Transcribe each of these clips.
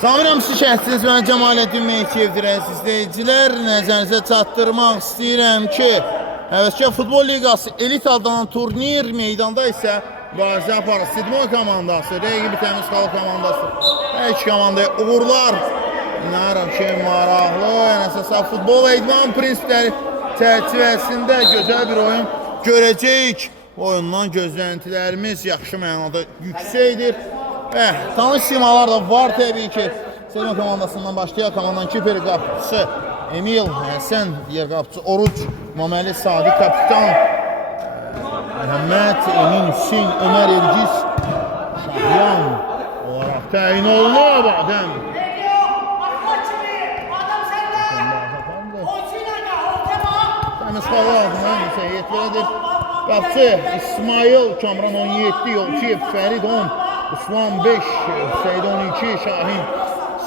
Sanıram siz şəhsiniz və Cəmaləddin Mehkevdir əziz izləyicilər. Nəzərinizə çatdırmaq istəyirəm ki, Həvəskar Futbol Liqası elit adlanan turnir meydanda isə mübarizə aparır. Sidmon komandası, rəqibi Təmiz Xalq komandası. Hər iki komandaya uğurlar. İnanıram ki, maraqlı, əsasda futbol eğitman prinsipləri çərçivəsində gözəl bir oyun görəcəyik. Oyundan gözləntilərimiz yaxşı mənada yüksəkdir. Və tanış simalar da var təbii ki. Selma komandasından başlayaq. Komandanın kiperi qapıcısı Emil, Həsən, diğer qapıcı Oruç, Maməli, Sadiq, kapitan Məhəmməd, Emin, Hüseyin, Ömər, Ergiz, Şahyan olaraq təyin olunub. Adəm. Təmiz xalı adına müsəyyət belədir. Qapıcı İsmail, Kamran 17, Yolçiyev, Fərid 10, Usman 5, Seyid 12, Şahin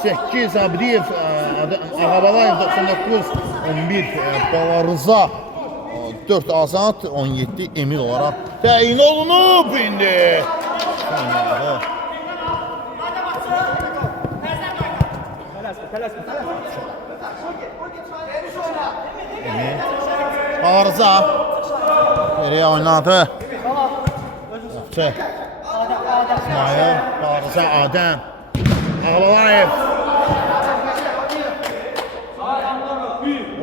8, Abdiyev, Ağabalayev 99, 11, Bavarıza 4, Azad 17, Emil olaraq təyin olunub indi. Emil, Bavarıza geriyə oynadı. İsmail, Bavarıza, Adəm, Ağabalayev.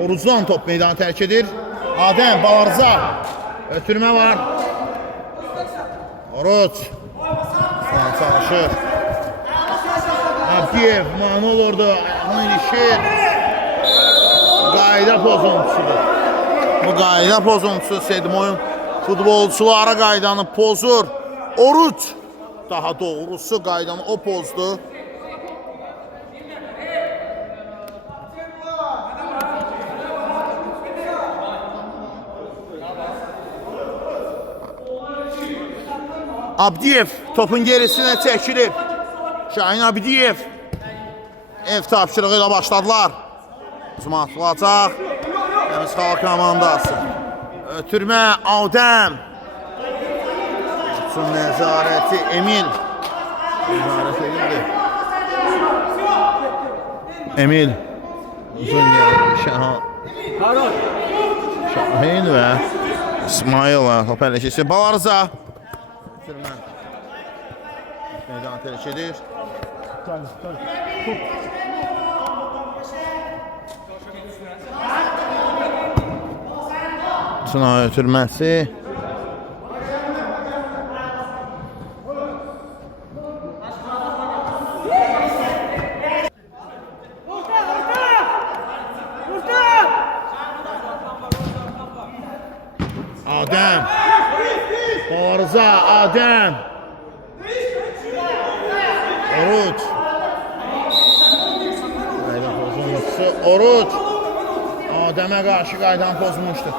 Orucdan top meydanı tərk edir. Adəm, Bavarıza. Ötürmə var. Oruc. İsmail çalışır. Abdiyev, mani olurdu. Ayağına ilişir. Qayda pozuntusudur. Bu qayda pozuntusu Sedmoyun futbolçulara qaydanı pozur. Oruc. Daha doğrusu qaydanı o pozdu. Abdiyev topun gerisine çəkilib. Şahin Abdiyev ev tapşırığı ilə başladılar. Uzman atılacaq. Təmiz Xalq komandası. Ötürmə Adəm. Üçün nəzarəti Emil. Nəzarət edildi. Emil. Uzun gəlir. Şahin və İsmail top əlləşisi. Bavarıza. Meydan tərk edir. Sınavı ötürməsi. Adəm. Bavarıza, Adəm. Oruç. Qaydan pozuntusu Oruç. Adəmə qarşı qaydan pozmuşdur.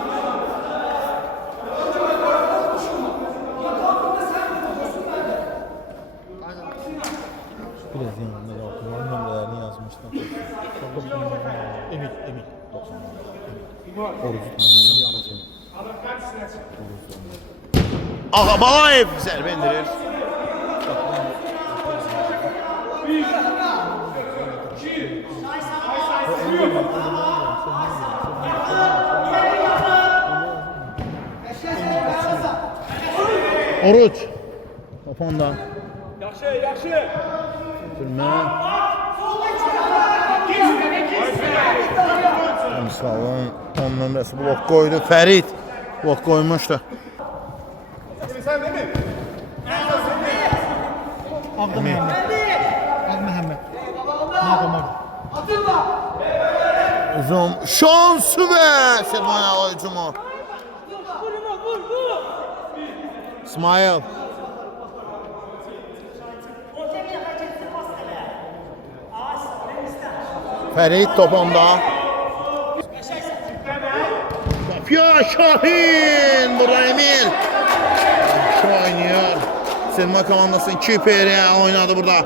Biraz yanında da oturan nömrələrini yazmışlar. Emil. Orucu tanıyıram. Ağabalayev zərbə endirir. Oruç. Topandan. Yaxşı. Türmə. Təmsalın 10 nömrəsi blok qoydu. Fərid blok qoymuşdu. Ağda Məhəmməd. Uzun şansı və Selmanya hücumu. İsmail. Fərid top onda. Kapıya Şahin. Burada Emil. Şu oynuyor. Selma komandasının kiperi oynadı burada.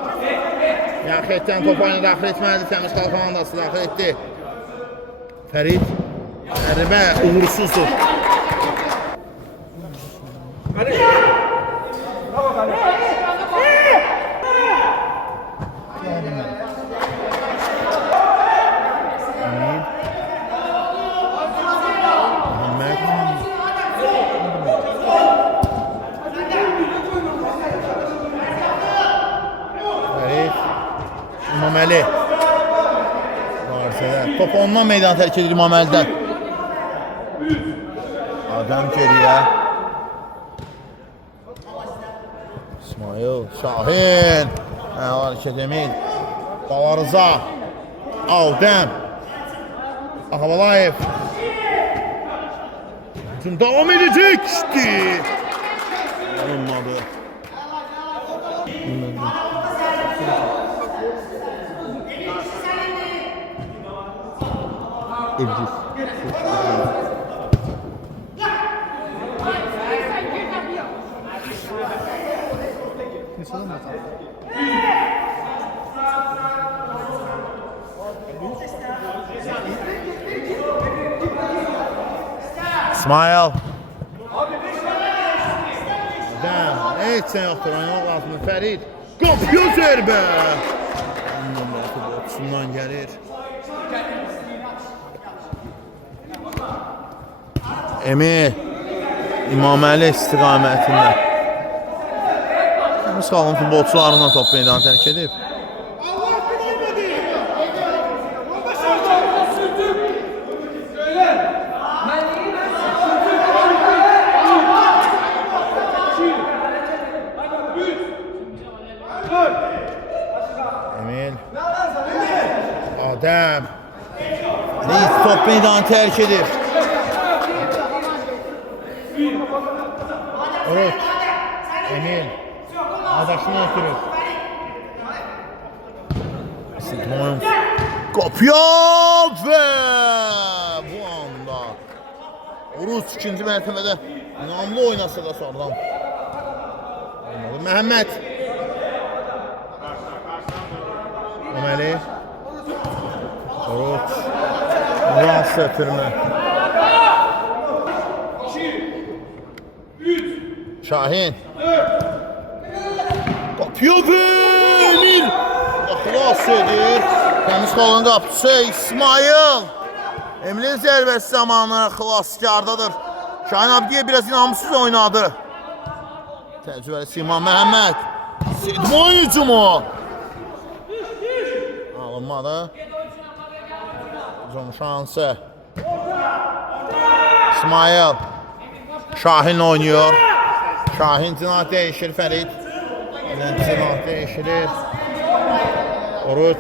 Yaxetdən top oyunu daxil etməlidir. Təmiz Xalq komandası daxil etdi. Fərid. Zərbə uğursuzdur. Emil. Məhəmməd. Fərid. İmaməli. Top ondan meydan tərk edir İmaməlidən. Adam geriyə. İsmail. Şahin. Hərəkət Emil. Balarıza. Aldəm. Ağabalayev. Hücum devam edecekti. Olmadı. İblis. İsmail. Adam, heç sən yoxdur, oynamaq lazımdır. Fərid. Qopuyor zərbə. Otsundan gəlir. Emil. İmaməli istiqamətində. Misqalın futbolçularından top meydanı tərk edib. Emil. Adem. Reis top meydanı tərk edir. Oruç. Emil. Adaşını oturur. Sidman. Kopya ve bu anda Oruç ikinci mərtəbədə inanlı oynasa da sonradan. Məhəmməd. Öməli. Oruç. Murat Sötürmə. Şahin. Kapıyor ve Emil. Xilas edir. Təmiz qalan qapıcısı İsmail. Emil'in zərbəsi zamanı xilaskardadır. Şahin Abdiyə biraz inamsız oynadı. Təcrübəli Siman Məhəmməd. Sidman hücumu. Alınmadı. Hücum şansı. İsmail. Şahin oynuyor. Şahin cinah değişir Fərid. Cinah değişilir. Oruç.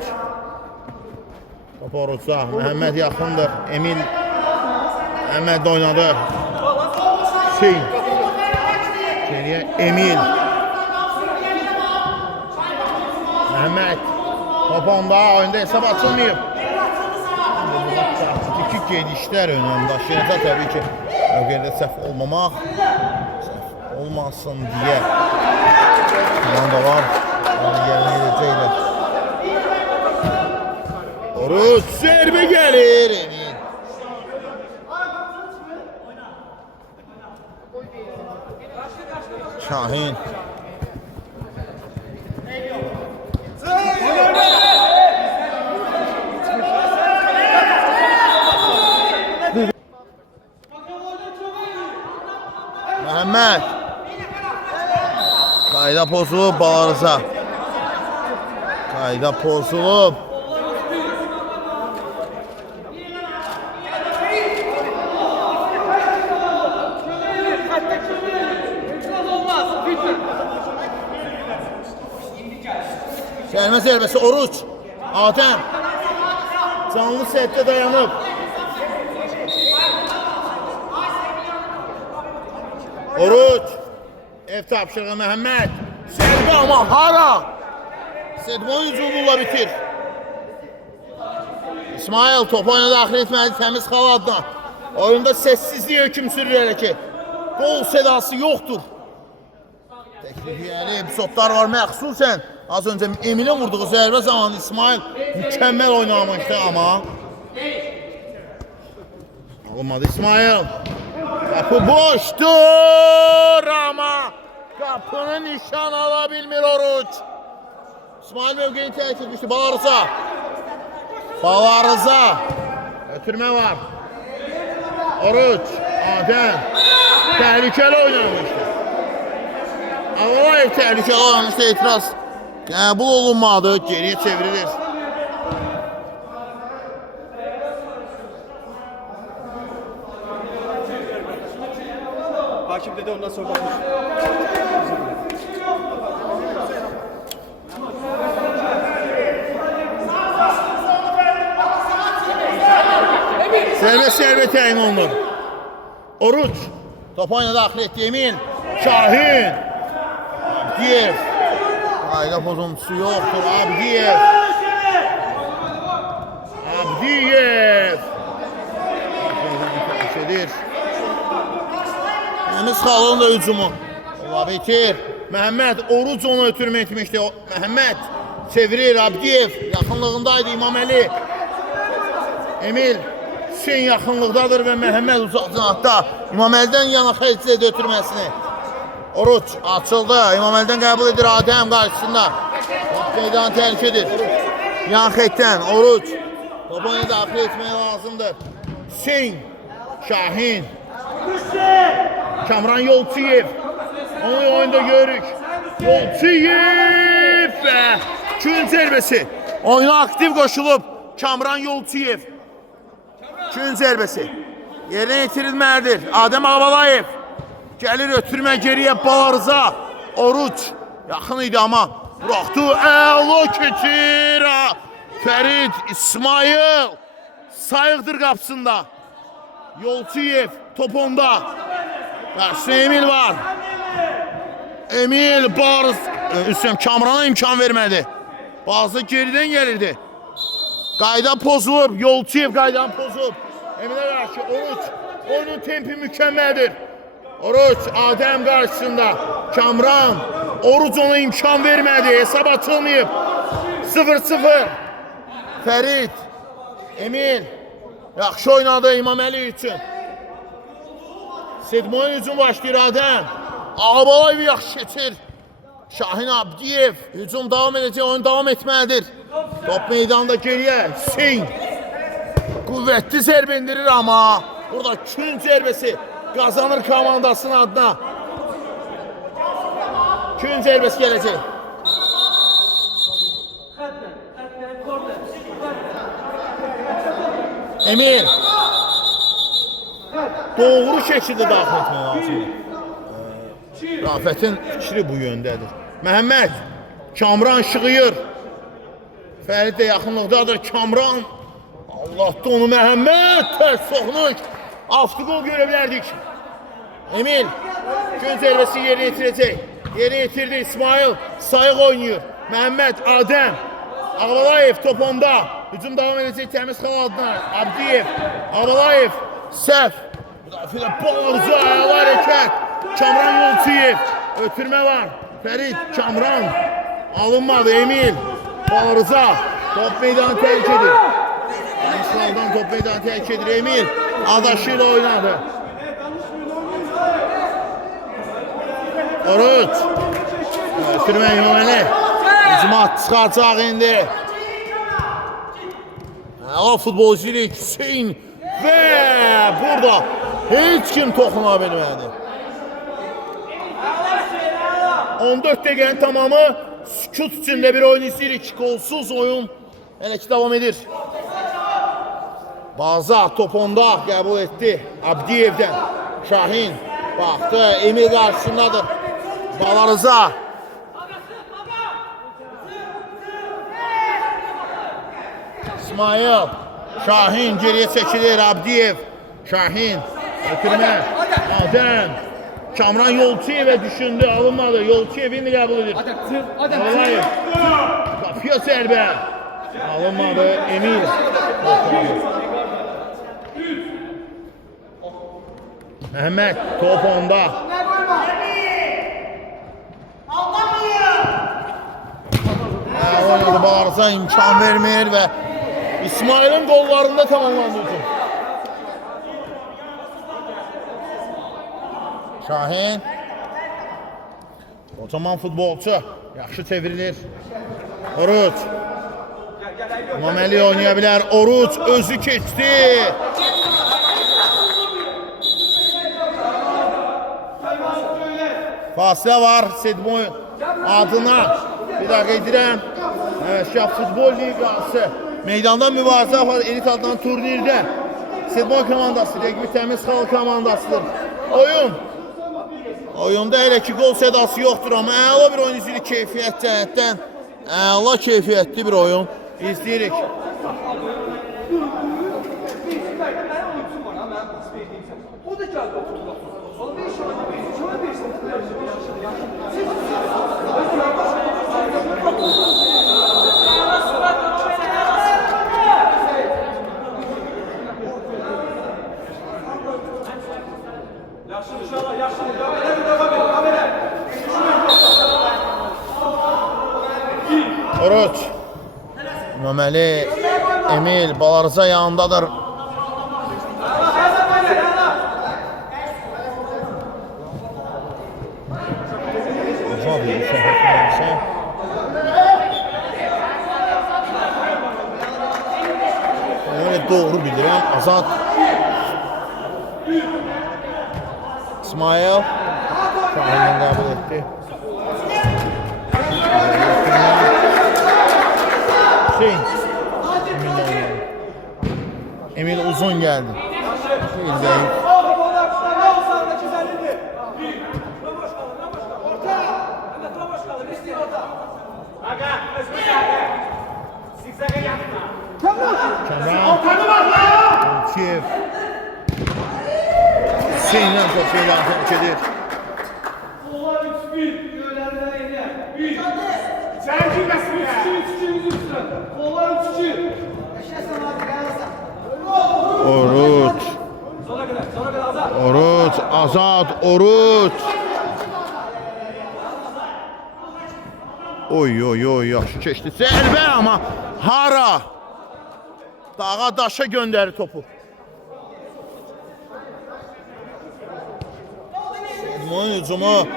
Top Oruç'a. Məhəmməd yaxındır. Emil. Məhəmməd oynadı. Hüseyin. Geriyə Emil. Məhəmməd. Top onda. Oyunda hesab açılmayıb. İki gedişlər önəm daşıyacaq təbii ki. Öqərdə səhv olmamaq. Səhv olmasın deyə. Komanda var. Yerinə edəcəklər. Oruç zərbə gəlir. Emil. Şahin. Məhəmməd. Qayda pozulub Balarıza. Qayda pozulub. Gəlmə zərbəsi Oruç. Adəm. Canlı sətdə dayanıb. Oruç. Ev tapşırığı Məhəmməd. Zərbə ama hara? Sedman hücumuyla bitir. İsmail topu oyuna daxil etməli təmiz xaladla. Oyunda səssizlik hökm sürür hələ ki. Gol sedası yoxdur. Təklifiyəli epizodlar var məxsusən. Az öncə Emil'in vurduğu zərbə zamanı İsmail mükəmməl oynamışdı ama. Olmadı İsmail. Kapı boşdur ama kapını nişan alabilmir Oruç. İsmail mövqeyini tərk etmişdi. Balarıza. Balarıza. Ötürmə var. Oruç. Adəm. Təhlükəli oynamışdı. Ağalayev təhlükəli oynamışdı. Etiraz qəbul olunmadı. Geriyə çevrilir. Hakim dedi ondan sonra bakmış. Serbest təyin olunur. Oruç. Topu oyuna daxil etdi Emin. Şahin. Abdiyev. Qayda pozuntusu yoxdur. Abdiyev. Abdiyev. Edir. Həmiz Xalın da hücumu. Ola bitir. Məhəmməd Oruç onu ötürmə etmişdi. Məhəmməd çevirir. Abdiyev yaxınlığındaydı İmaməli. Emil Hüseyin yaxınlıqdadır və Məhəmməd uzaqdan atda İmaməlidən yana xərclədi ötürməsini. Oruç açıldı. İmaməlidən qəbul edir Adəm qarşısında. Meydanı tərk edir. Yan xətdən Oruç. Topu oyuna daxil etməyə lazımdır. Hüseyin Şahin. Kamran Yolçiyev. Onu oyunda görürük. Yolçiyev və gün zərbəsi. Oyuna aktiv qoşulub Kamran Yolçiyev. Gün zərbəsi. Yerinə yetirilməlidir. Adəm Ağbalayev. Gəlir ötürmə geriyə Balarıza. Oruç. Yaxın idi amma. Buraxdı. Əla keçir. Fərid İsmail. Sayıqdır qapısında. Yolçiyev top onda. Qarşısında Emil var. Emil Barız. Üstüm Kamrana imkan vermədi. Bazı geridən gəlirdi. Qayda pozulub. Yolçiyev qaydan pozulub. Eminə qarşı Oruç. Oyunun tempi mükəmməldir. Oruç Adəm qarşısında. Kamran. Oruç ona imkan vermədi. Hesab açılmayıb. 0-0. Fərid. Emil. Yaxşı oynadı İmaməli üçün. Sedmoyun hücum başlayır Adəm. Ağabalayev yaxşı keçir. Şahin Abdiyev. Hücum davam edəcək. Oyun davam etməlidir. Top meydanda geriyə. Hüseyin. Qüvvətli zərbə indirir amma. Burada gün zərbəsi qazanır komandasının adına. Gün zərbəsi gələcək. Emil. Doğru şəkildə daxil etmək lazımdır. Rafətin fikri bu yöndədir. Məhəmməd. Kamran şığıyır. Fərid də yaxınlıqdadır. Kamran. Allah'ta onu Məhəmməd. Tərs soxnuş. Avtogol görə bilərdik. Emil. Gün zərbəsi yerinə yetirəcək. Yerinə yetirdi İsmail. Sayıq oynayır. Məhəmməd. Adəm. Ağbalayev top onda. Hücum davam edəcək təmiz xal adına. Abdiyev. Ağbalayev. Səhv. Müdafiədə Balarıza. Əla hərəkət. Kamran Yolçiyev. Ötürmə var. Fərid. Kamran. Alınmadı. Emil. Balarıza. Top meydanı tərk edir. Əmsaldan top meydanı tərk edir. Emil. Adaşı ilə oynadı. Oruç. Ötürmə İmaməli. Hücumat çıxarcaq indi. O futbolcu ilə Hüseyin. Və burada heç kim toxuna bilmədi. 14 dəqiqənin tamamı sükut içində bir oyun istəyirik. Golsuz oyun hələ ki davam edir. Baza top onda qəbul etdi. Abdiyevdən. Şahin baxdı. Emil qarşısındadır. Balarıza. İsmail. Şahin geriyə çəkilir. Abdiyev. Şahin. Ötürmə. Adəm. Kamran Yolçiyevə düşündü. Alınmadı. Yolçiyev indi qəbul edir. Ağbalayev. Qapıya zərbə. Alınmadı. Emil. Məhəmməd. Top onda. Oynadı Balarıza imkan vermir və İsmail'in qollarında tamamlandı hücum. Şahin. Kocaman futbolçu. Yaxşı çevrilir. Oruç. İmaməli oynaya bilər. Oruç özü keçdi. Fasilə var Sedmoy adına. Bir dakika edirəm. Evet, Şah Futbol Liqası meydanda mübarizə var elit adlanan turnirdə. Sedmoy komandası, rəqbi təmiz xalq komandasıdır. Oyunda elə ki gol sədası yoxdur, amma əla bir oyun izləyirik keyfiyyət cəhətdən. Əla keyfiyyətli bir oyun izləyirik. Oruç. İmaməli Emil Balarza yanındadır. Doğru bilirəm. Azad. İsmail. Şahin'den qəbul etdi. Emil uzun geldi. Çiv. Hüseyin'den topuyla tepkidir. Oruç. Oruç, Azad, Oruç. Oy, yaxşı keçdi. Zərbə amma hara? Dağa daşa göndərir topu. Bunun hücumu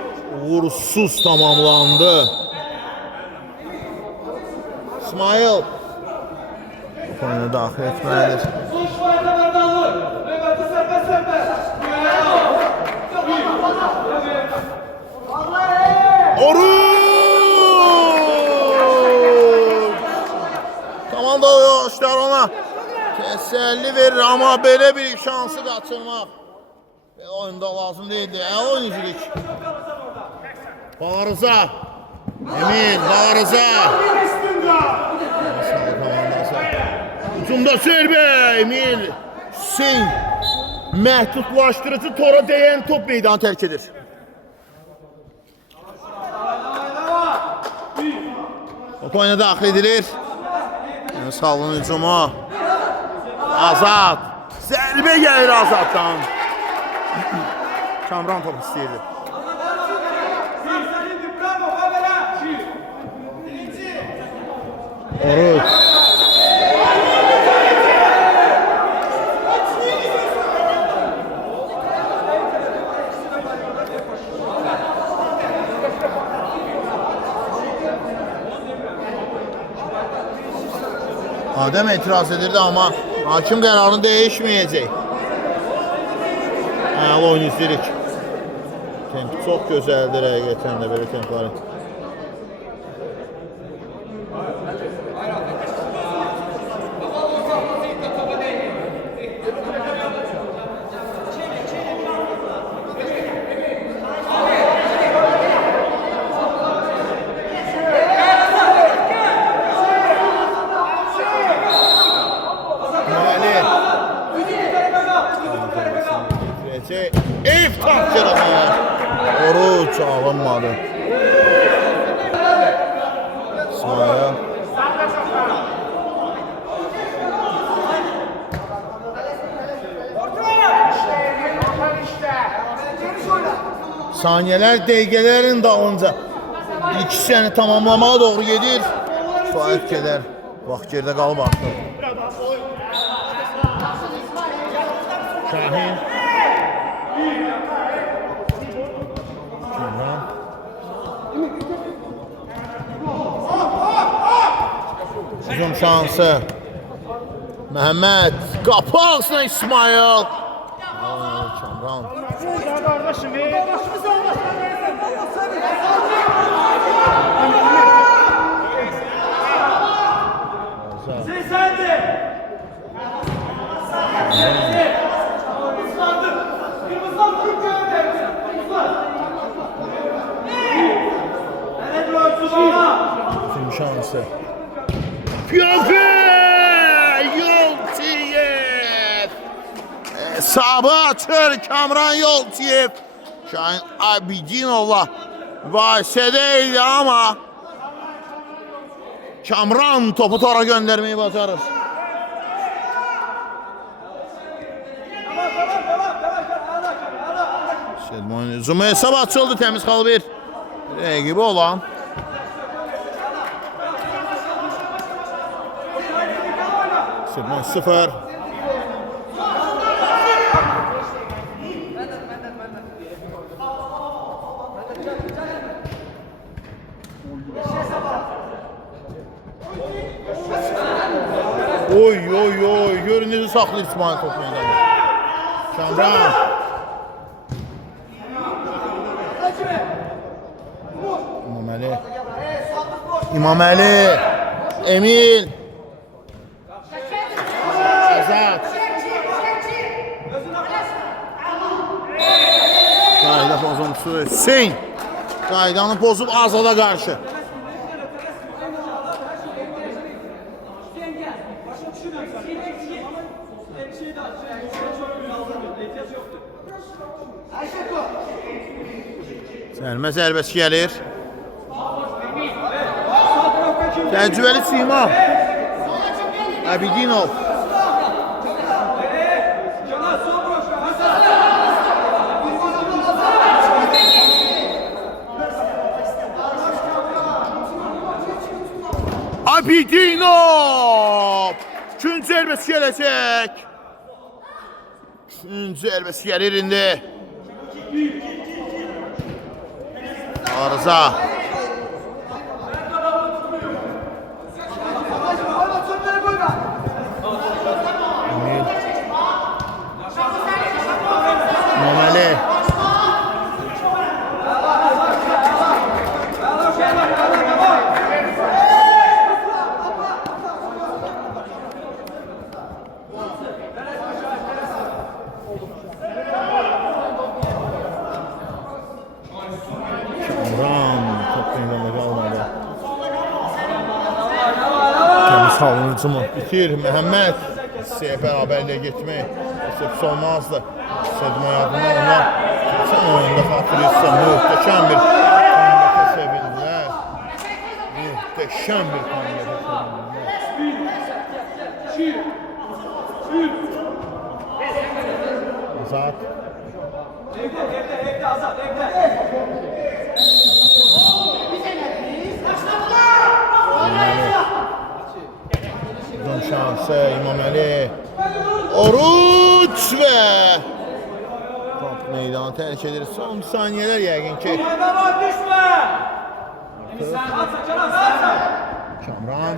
uğursuz tamamlandı. İsmail oyuna daxil etməlidir. Oruç! Komanda yaşlar ona təsəlli verir, amma belə bir şansı qaçırmaq oyunda lazım deyildi. Oyunculik. Balarza. Emil Balarza. Hücumda Serbə. Emil Hüseyin məhdudlaşdırıcı tora değən top meydanı tərk edir. Top oyuna daxil edilir. Salın hücumu. Azad. Zərbə gəlir Azaddan. Kamran top istəyirdi. Oruç. Adem etiraz edirdi, amma hakim qərarını dəyişməyəcək. Əla oyun izləyirik. Temp çox gözəldir həqiqətən də belə templəri. İftah kırılma. Oruç alınmadı. İsmail. Saniyeler, dəqiqələrin dalınca ilk hissəni tamamlamaya doğru gedir. Kifayət qədər vaxt gerdə qalıb artıq. Şahin. Hücum şansı. Məhəmməd. Qapı ağzına İsmail. Kamran. Hücum şansı. Piyofi! Yoltiyev! Hesabı açır Kamran Yoltiyev. Şahin Abidinov'la mübahisədeydi ama Kamran topu tora göndermeyi bacarır. Sedmoy'un hücumu hesab açıldı, temiz kalı bir rakibi olan. Sedmoy 0. Oy oy oy, görün necə saxlayır İsmail top meydana. Kamran. İmaməli. İmaməli. Emil. Azad. Qayda pozuntusu Hüseyin. Qaydanı pozub Azada qarşı. Səlmə zərbəsi gəlir. Təcrübəli Sima. Abidinov. Abidinov. Üçüncü zərbəsi gələcək. Üçüncü zərbəsi gəlir indi. Arıza. Emil. İmaməli. Savunucumu bitir. Məhəmməd hissəyə bərabərliyə getmək pis olmazdı. Sedmoy adına ona keçən oyunda xatırlayırsa möhtəşəm bir kombinata sevindilər. Möhtəşəm bir kombinata sevindilər. Azad. Hücum şansı İmaməli. Oruç və top meydanı tərk edir. Son saniyeler yəqin ki. Kamran.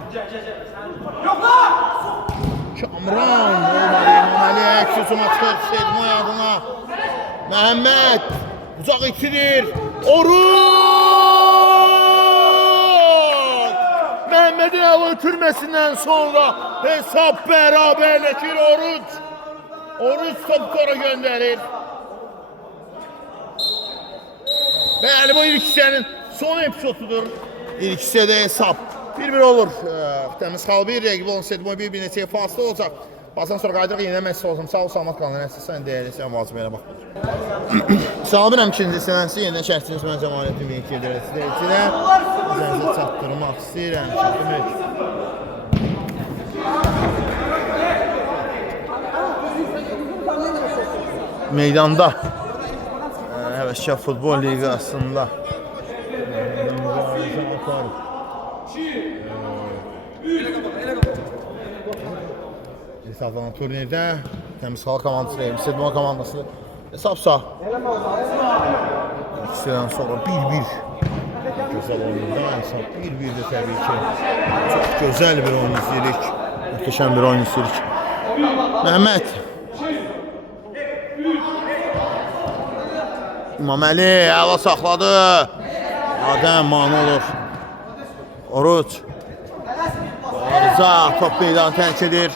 Kamran. İmaməli əks hücuma çıxır Sedmoy adına. Məhəmməd. Uzaq itirir. Oruç. Məhəmmədin əvə ötürməsindən sonra hesab bərabərləşir Oruç. Oruç topu tora göndərir. Bəli, bu ilk hissənin son epizodudur. İlk hissədə hesab 1-1 olur. Təmiz xal bir rəqib olan Sedmoy bir neçəyə faslı olacaq. Bazen sonra qaydırıq yenə məsələ olsun. Sağ ol, salamat qalın. Sən dəyərli, sən vacib elə bax. Salamıram ikinci hissənənsi. Yenə şərtiniz mən cəmalətim meyki edirəm. Sizə çatdırmaq istəyirəm. Demək. Meydanda Həvəskar Futbol Liqasında hesablanan turnirdə Təmiz Xalq komandası ilə Sedmoy komandası hesabsa ikisindən sonra 1-1 gözəl oyunda insan bir də təbii ki çox gözəl bir oyun izləyirik. Möhtəşəm bir oyun izləyirik. Məhəmməd İmaməli əla saxladı. Adəm mane olur. Oruç Rıza top meydanı tərk edir.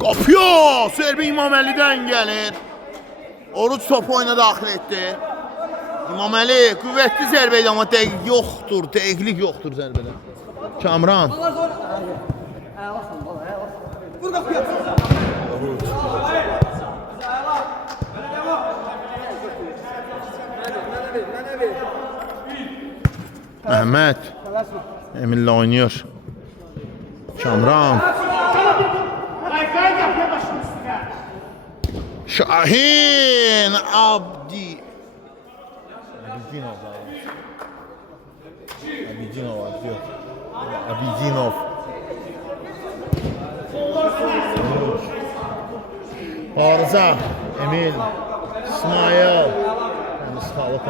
Kapıyor. Zərbə İmaməlidən gəlir. Oruç topu oyuna daxil etdi. İmaməli qüvvətli zərbə idi, amma dəqiq yoxdur. Dəqiqlik yoxdur zərbədə. Kamran. Oruç. Məhəmməd Eminlə oynayır. Kamran. Şahin Abdi. Abidinov. Arıza Emil İsmail. Sağlık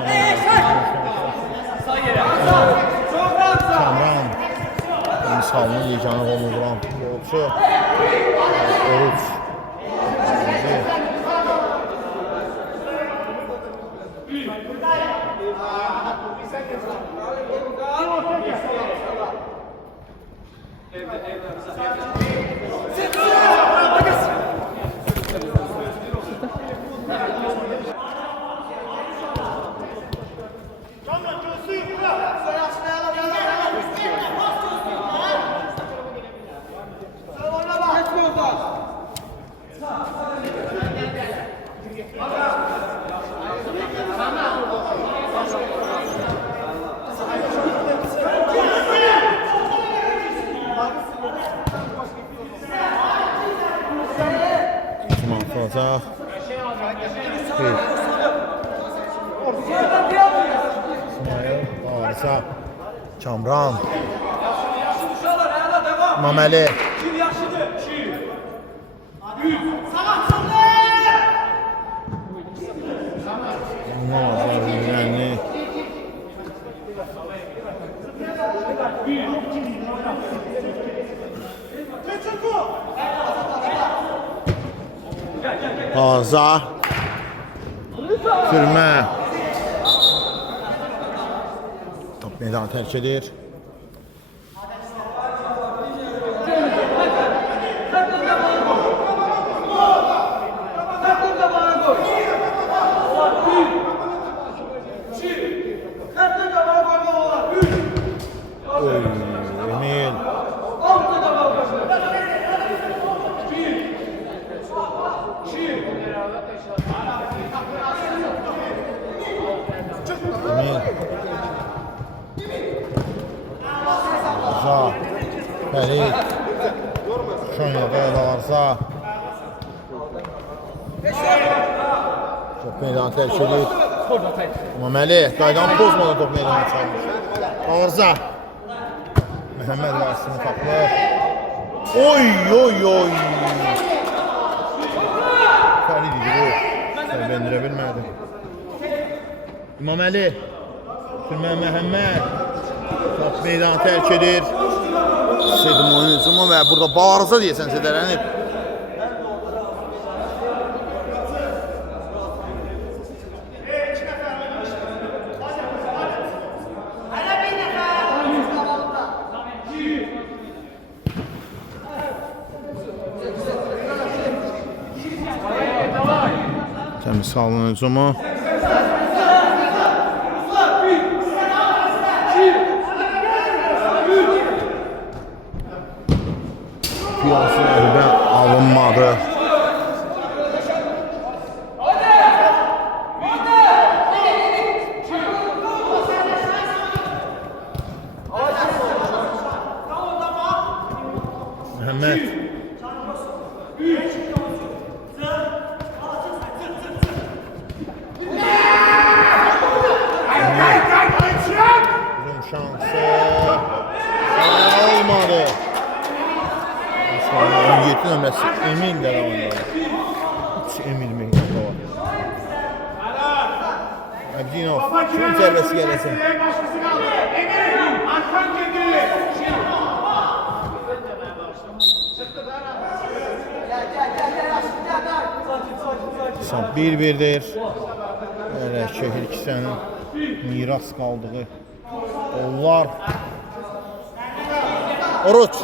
Kamran. Misalının yeganə qolunu vuran futbolçu. Oruç. Olacaq. İsmail, Arıza, Kamran, İmaməli. Arıza. Sürmə. Top meydanı tərk edir. Emil. Fərid Şonyada Arıza. Top meydanı tərk edir. İmaməli qaydanı pozmadan top meydanı çalmış. Arıza. Məhəmməd qarşısını tapılır. Oy. Fərid idi bu. Sərbendirə bilmədi. İmaməli. Sürmə Məhəmməd. Top meydanı tərk edir. Sedim oyun hücumu və burada Arıza deyəsən zədələnib. Təmizsalın hücumu. Piyası əldən alınmadı. Məhəmməd. Durum şansı. Olmadı. 17 nömrəsi Emin də oynadı. Dinov. Kimin zərbəsi gələcək? Son 1-1 deyir. Elə şehir kisənin miras qaldığı onlar. Oruç.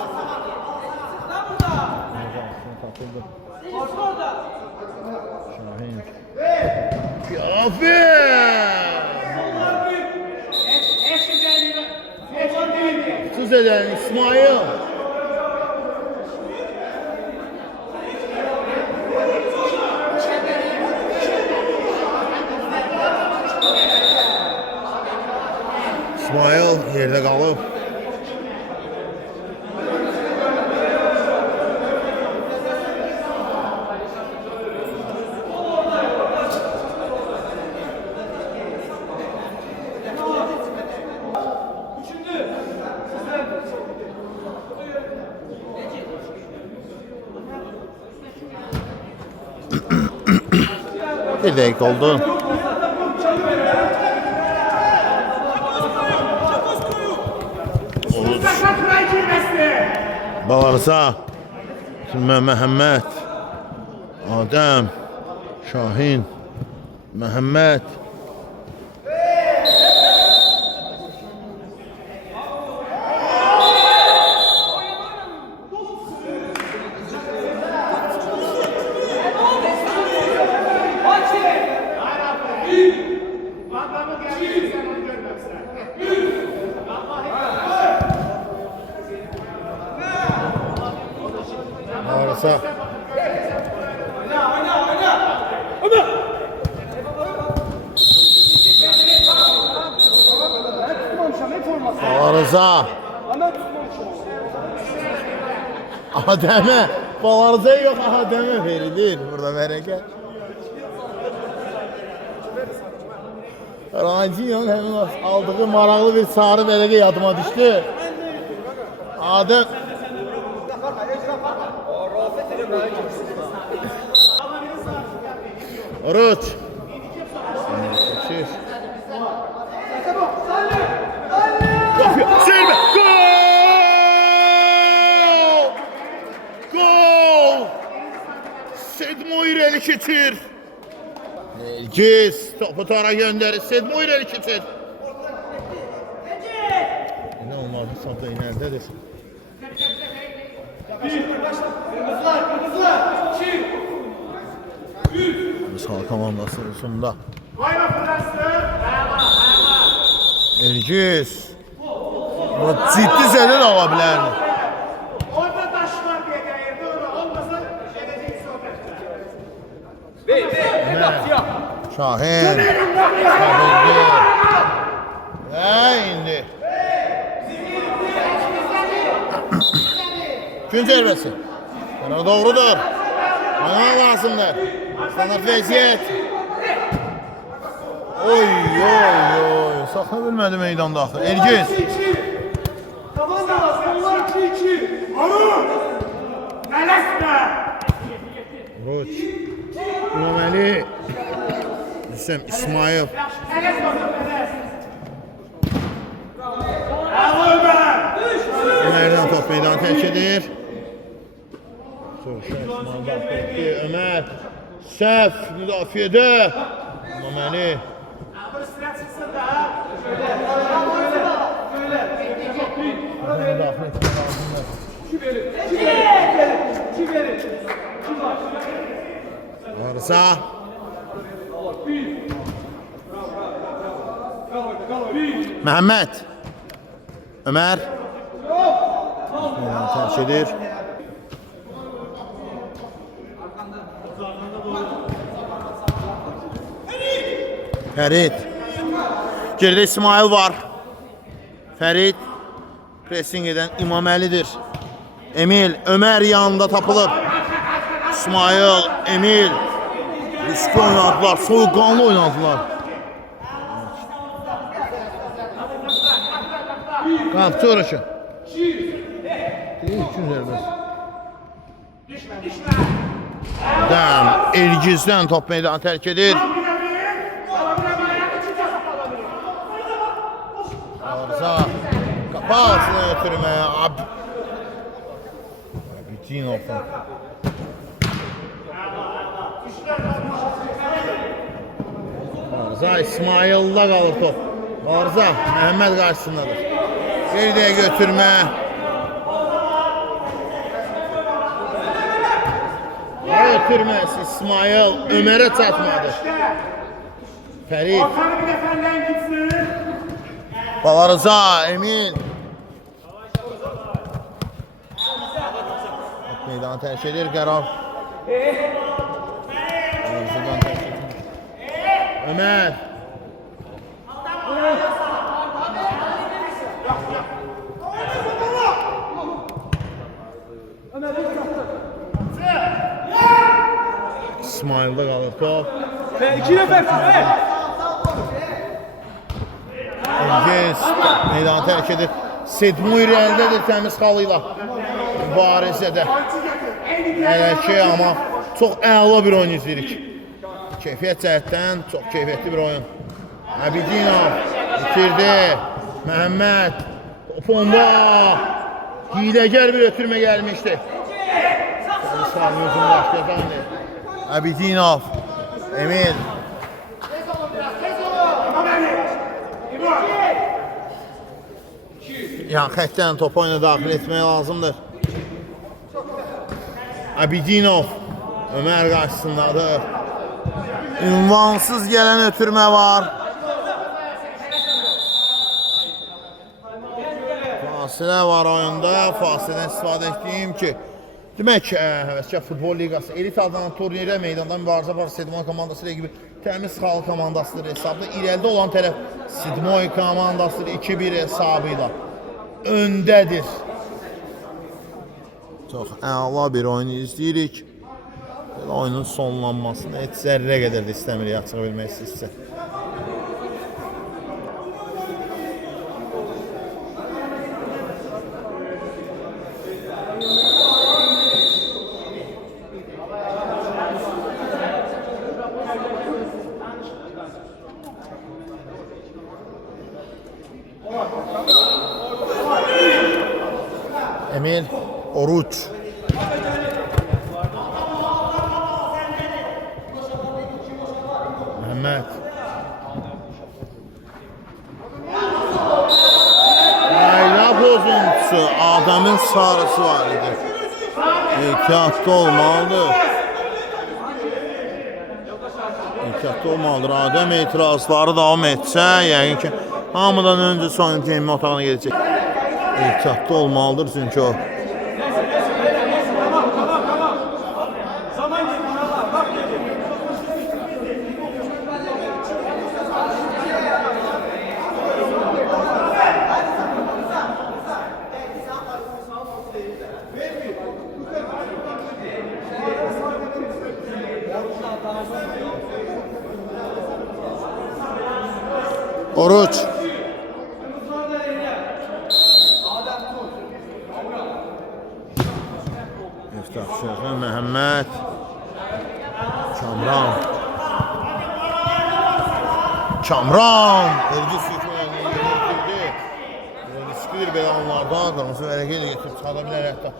Şahin. Kıyafet. Tuz eden İsmail. İsmail yerde qalıb. Bir dakika oldu. Balarsa Mehmet, Adem, Şahin, Mehmet. Balarsa. Balarsa. Adem'e. Balarsa yok Adem'e verilir burada bereket. Ronaldinho'nun hemen aldığı maraqlı bir sarı bereket yadıma düştü. Adem. Oruç. Selma. Gol! Gol! Sedmoir eli keçir. Elgiz topu tara göndərir. Sedmoir eli keçir. Ne olmalı sahada ineridədir. Sağ komandası uzunda. Elgiz. Ciddi zədə də ala bilərdi. Orada daş var diye gəlirdi, olmasa gələcək sohbətdə. Şahin. indi. Gün zərbəsi. Bana doğrudur. Oynamaq lazımdır. Standart vəziyyət. Oy. Saxla bilmədi meydanda axı. Elgiz. Roç. İmaməli. Hüsəm İsmail. Ömer'den top meydanı terk edir. Ömer. Səhv müdafiədə. İmaməli. Arıza. Mehmet. Ömer. Terk edir. Ferit. Geride İsmail var. Ferit. Pressing eden İmaməlidir. Emil. Ömer yanında tapılır. İsmail. Emil. Riskli oynadılar. Soğukkanlı oynadılar. Kaptı orası. Değil, üçün zərbəsi. Elgiz'den top meydanı terk edir. Arza. Kafa altına götürme. Abidinov'un. Arza İsmail'da qalır top. Arza Məhəmməd qarşısındadır. Bir də götürmə. Götürməz İsmail Ömer'e çatmadı. Ferit. Ortanı bir defenden gitsin. Balarıza Emin. Meydanı terk edir qərar. Ömer. İsmail'de qalır top. İki nefes. Engiz meydanı tərk edir. Sedmuyr əlindədir təmiz xalıyla. Mübarizədə. Hələ ki, amma çox əla bir oyun izləyirik. Keyfiyyət cəhətdən çox keyfiyyətli bir oyun. Abidinov bitirdi. Məhəmməd. Toponda. Hiləgər bir ötürmə gəlmişdi. Sağlıyorsun başlayacağını. Abidinov. Emil. Yan xəttdən top oyuna daxil etmək lazımdır. Abidinov Ömer qarşısındadır. Ünvansız gələn ötürmə var. Fasilə var oyunda. Fasilədən istifadə etdiyim ki, demək, Həvəskar Futbol Liqası elit adlanan turnirə meydanda mübarizə var. Sidmoy komandası ilə gibi təmiz xalq komandasıdır hesabda. İrəlidə olan tərəf Sidmoy komandasıdır 2-1 hesabıyla. Öndədir. Çox əla bir oyun izləyirik. Oyunun sonlanmasını heç zərrə qədər də istəmirik açıq bilmək istəyirsə. Emil Oruç. Mehmet. Ayla bozuntusu. Adamın sarısı var idi. Ehtiyatlı olmalıdır. Ehtiyatlı olmalıdır. Adem etirazları davam etsə, yəqin ki, hamıdan öncə son geyinmə otağına gedəcək. Ehtiyatlı olmalıdır çünkü o. Oruç. Şərəfən Məhəmməd. Kamran. Kamran. Ergi sürtməyəni yetirdi. Risklidir belə anlarda. Qırmızı vərəqə ilə getirib çıxada bilər hətta.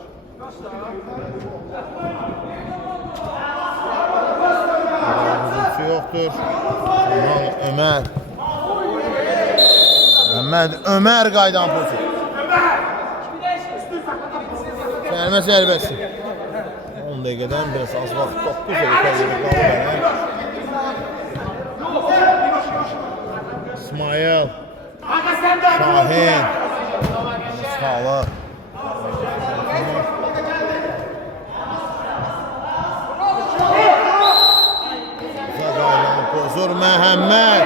Qırmızı yoxdur. Ömer. Məhəmməd Ömer qaydan pozur. Gəlmə zərbəsi. 10 dəqiqədən biraz az vaxt 9 dəqiqə qalır. İsmail. Şahin. Sağlı. Qaydan pozur Məhəmməd.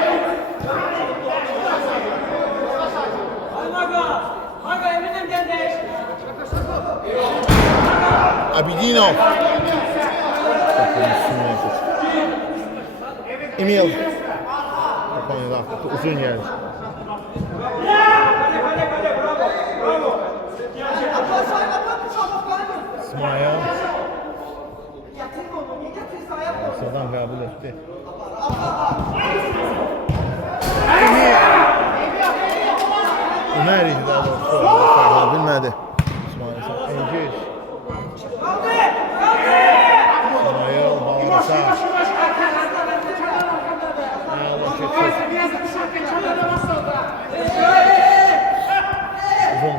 Abidinov. Emil. Uzun yer. İsmail. Sıradan kabul etti.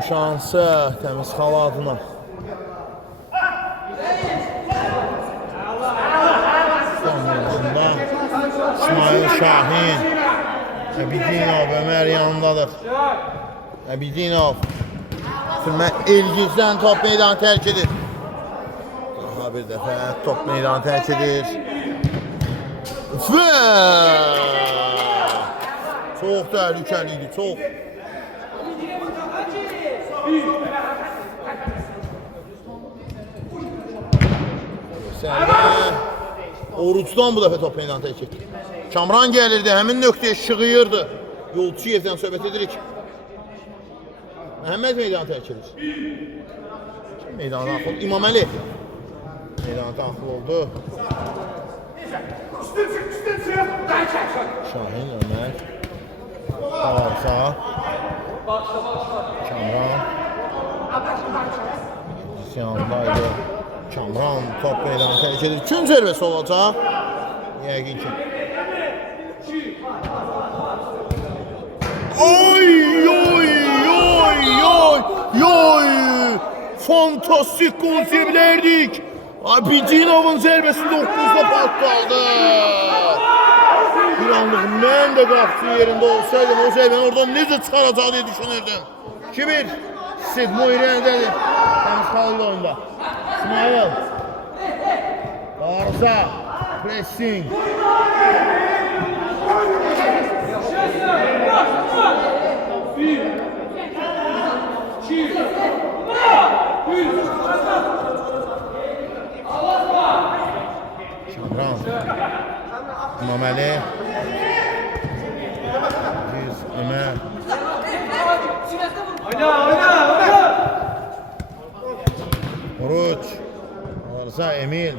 şansı təmiz xala adına. İsmail Şahin. Əbidinov Ömər yanındadır. Əbidinov. Sürmə Elgizdən top meydanı tərk edir. Daha bir dəfə top meydanı tərk edir. Və çox təhlükəli idi, çox. Oruçdan bu dəfə top meydanı tərk etdi. Kamran gəlirdi, həmin nöqtəyə şığıyırdı. Yolçiyevdən söhbət edirik. Məhəmməd meydanı tərk edir. Meydana daxil oldu. İmam Əli meydana daxil oldu. Şahin, Ömər. Arsa. Kamran. İsyandaydı. Kamran top meydanı tərk edir. Kün zərbəsi olacaq. Yəqin ki. Oy, oy, oy, oy, oy. Fantastik gol sevilərdik. Abidinov'un zərbəsində 9'da pat qaldı. Bir anlıq mən də qalxdığı yerində olsaydım, o zərbəni oradan necə çıxaracaq diye düşünürdüm. 2-1. Sid Muirəndədir. Təmiz xallı oyunda. İsmail. Arza. Pressing. Kamran. İmam Əli. Yüz Ömər. Oruç. Arza Emil.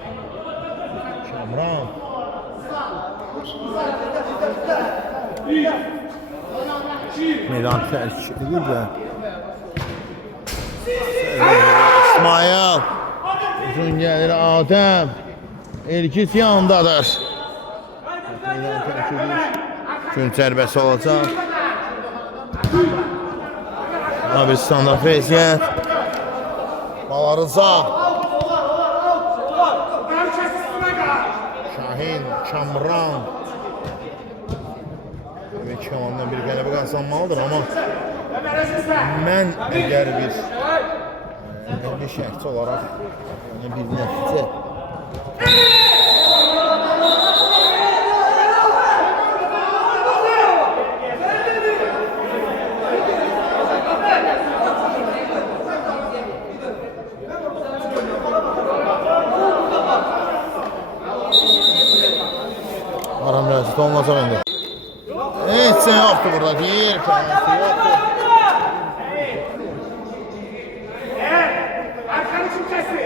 Kamran. Meydan tərk edir və İsmail. Uzun gəlir Adəm. Elgis yanındadır. Meydan tərk edir. Gün zərbəsi olacaq. Bir standart vəziyyət. Balarıza. Şahin, Kamran. Ve Kamandan bir qələbə qazanmalıdır, amma mən əgər bir şərtçi olaraq bir nəticə Aram rəzit olmasa məndə. Heç şey yoxdur burada, deyir, penaltı yoxdur. Arkanı kim kesti?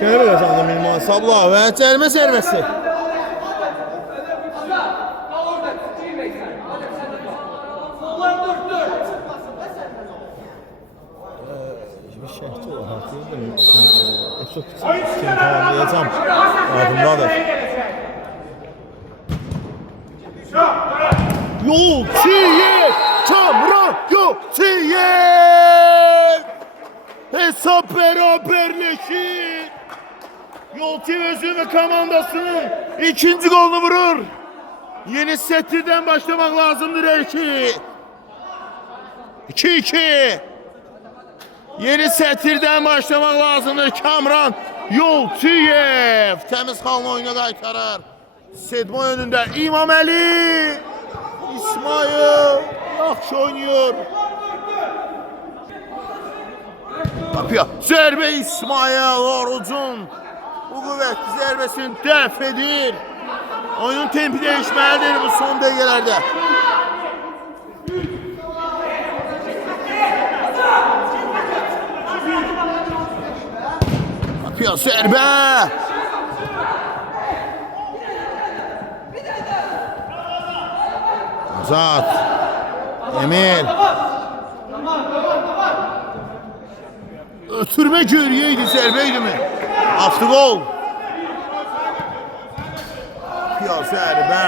Qələbə qazandı Milman Sabla və cərimə zərbəsi. Bir şərtçi olaraq deyirdim, epizod fikrini tamamlayacağım. Adımdadır. Yolçiyev! Kamran Yolçiyev! Hesap beraberleşir. Yolçiyev özü ve komandasının ikinci golunu vurur. Yeni settirden başlamak lazımdır her iki. 2-2. Yeni settirden başlamak lazımdır. Kamran Yolçiyev təmiz xalını oyuna qaytarır. Sedmoy önündə İmam Əli. İsmail yaxşı oynuyor. Kapıya zərbə İsmail Orucun bu qüvvətli zərbəsini dəf edir. Oyunun tempi değişməlidir bu son dəqiqələrdə. Kapıya zərbə. Azat. Emil. Ötürme görüyeydi, zərbəydi mi? Attı gol. Qapıya zərbə.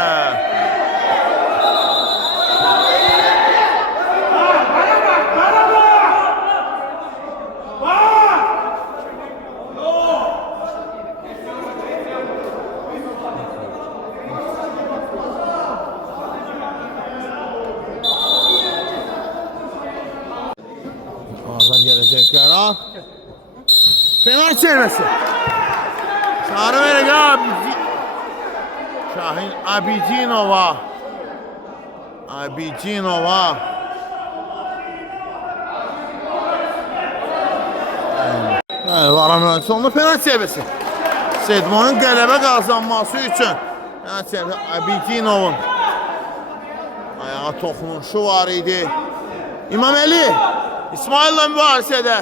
Oradan gələcək qərar. Penaltı çevirməsi. Sarı verək Şahin Abidinova. Abidinova. Varan ölçüsü sonunda penaltı çevirməsi. Sedmonun qələbə qazanması üçün penaltı çevirməsi Abidinovun ayağa toxunuşu var idi. İmaməli İsmail'la mübarizədə.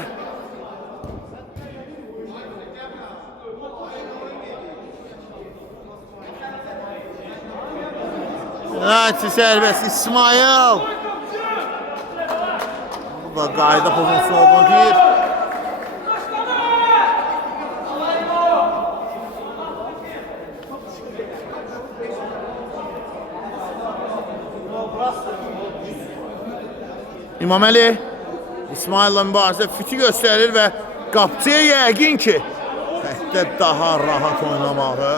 Penaltı sərbəst İsmail. Bu da qayda pozisiyonu deyir. İmaməli İsmail'la mübarizə fiti göstərir və qapçıya yəqin ki hətta daha rahat oynamağı,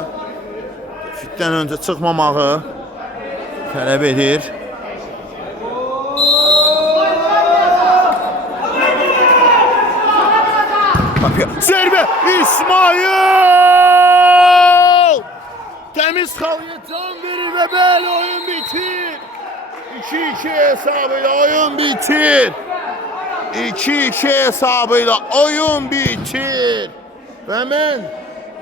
fitdən öncə çıxmamağı tələb edir. Zərbə İsmail! Təmiz xalqı can verir və bəli oyun bitir. 2-2 hesabıyla oyun bitir. 2-2 hesabıyla oyun bitir. Və mən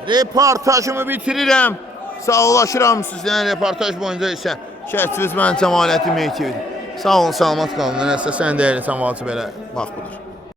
reportajımı bitirirəm. Sağollaşıram sizdən reportaj boyunca isə şəhətçimiz mən Cəmaləddin Meytividir. Sağ olun, salamat qalın. Nəsə sən dəyərli cəmaatı belə bax budur.